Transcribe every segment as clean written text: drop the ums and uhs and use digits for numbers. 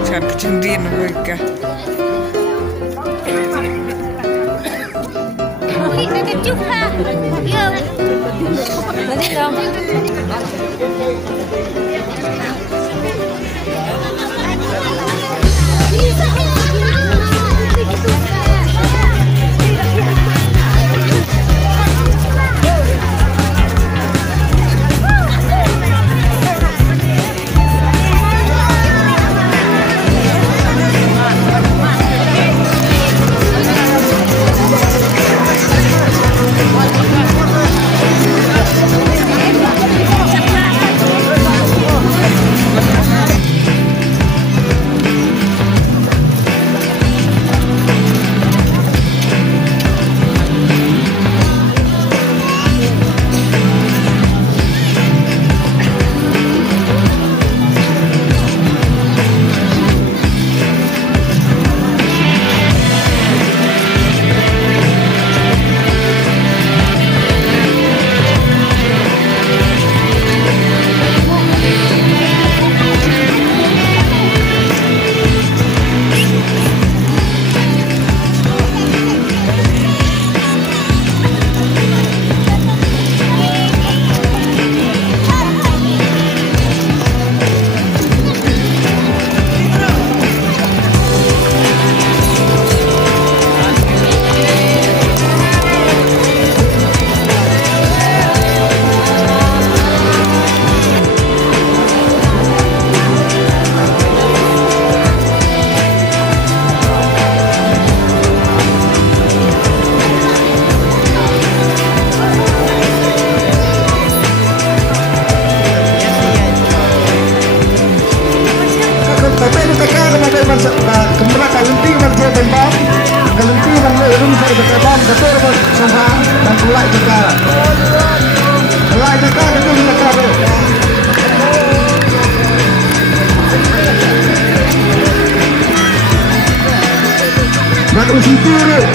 Jangan kecendin mereka.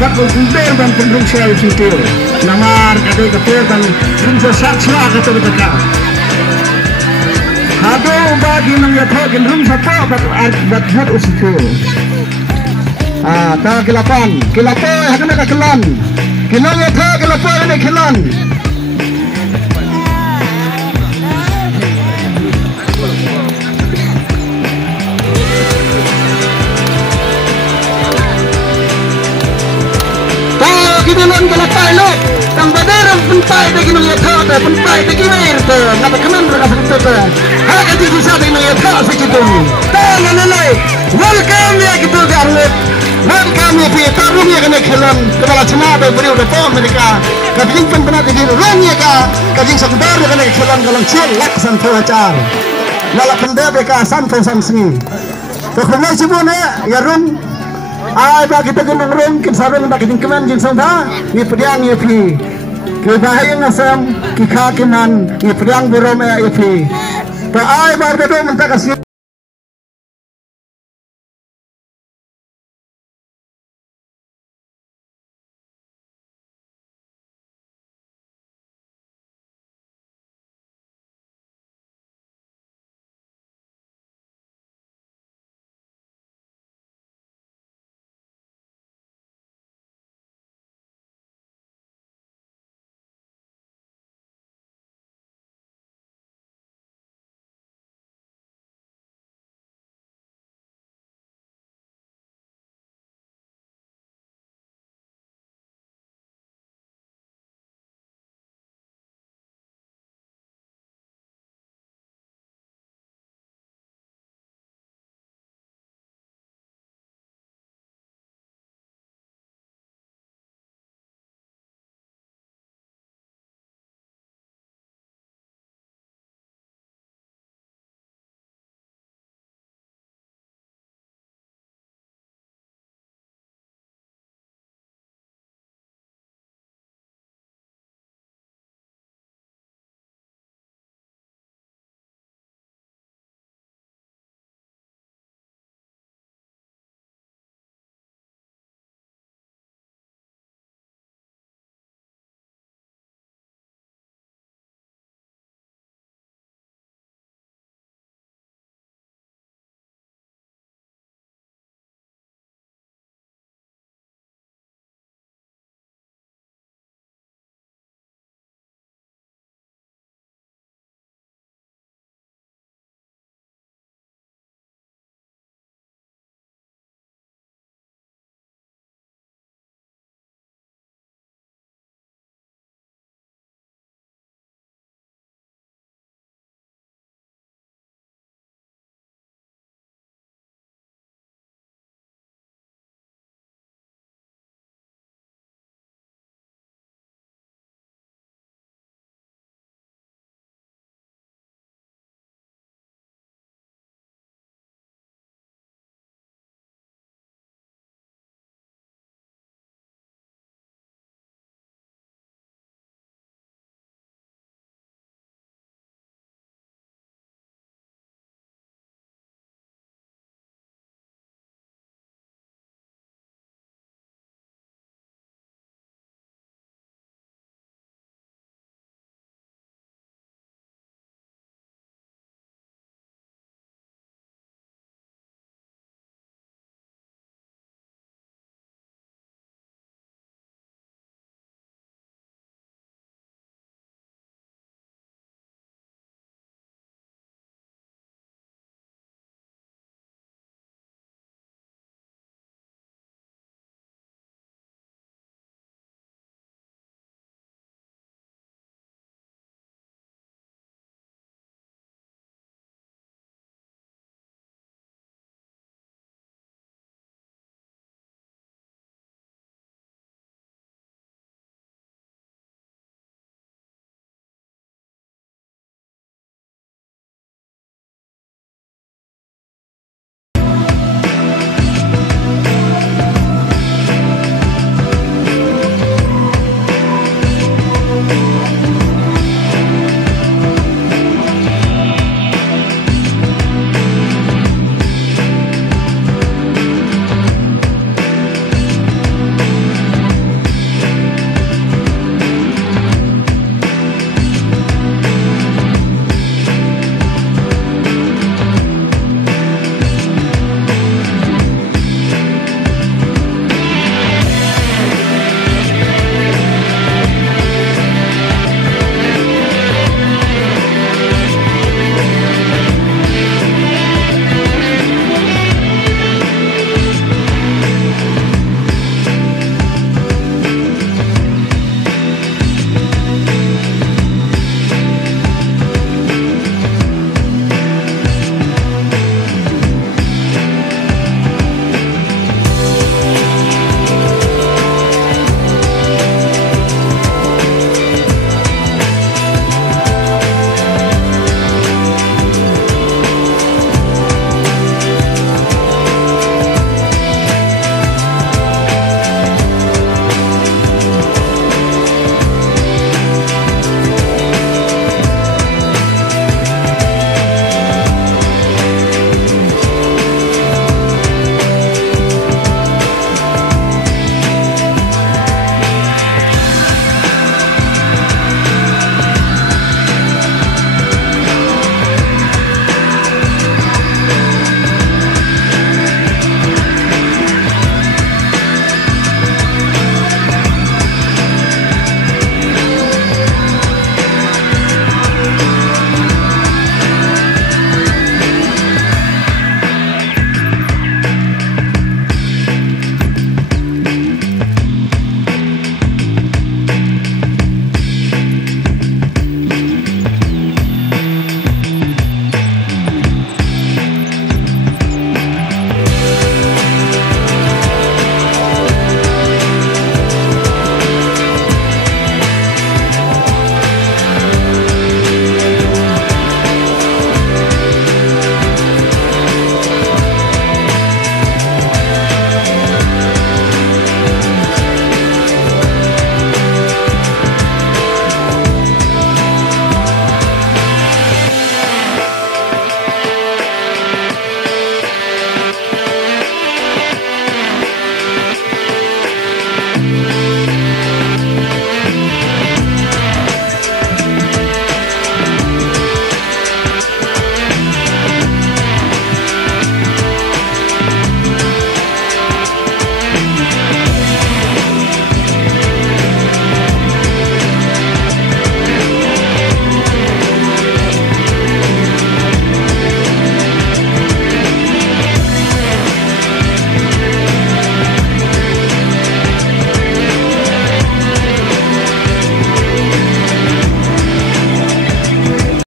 Berkuntir dan cenderung saya sentil. Namar kata ketir dan cenderung saksa kata mereka. Hado bagi mengyata cenderung saksa buat usitil. Tak kilapan hanya mereka kelan. Kilan yata kilapan ini kilan. Kidulan kalapai lo, tang badara pentai dagi nang yata, pentai dagi air tu, ngapa kanan berapa tu tu, hak itu bisa dagi nang yata sekitu. Tangan nilai, welcome ya gitu garnet, welcome ya pi, tarum ya kena kelam, kepala cina beri udah form mereka, kajing penpenat dagi rong ya ka, kajing sekudar ya kena kelam kalang cil, laksan tuacar, nala pendek mereka santai samsung. Terkenal semua ni, ya rum. Ay bagi kita gunung rum kita sabar bagi tingkaman jinsang dah ni pediang ni pi kebahayaan asam kikakiman ni pediang burom ya pi. Tak ay bagi kita minta kasih.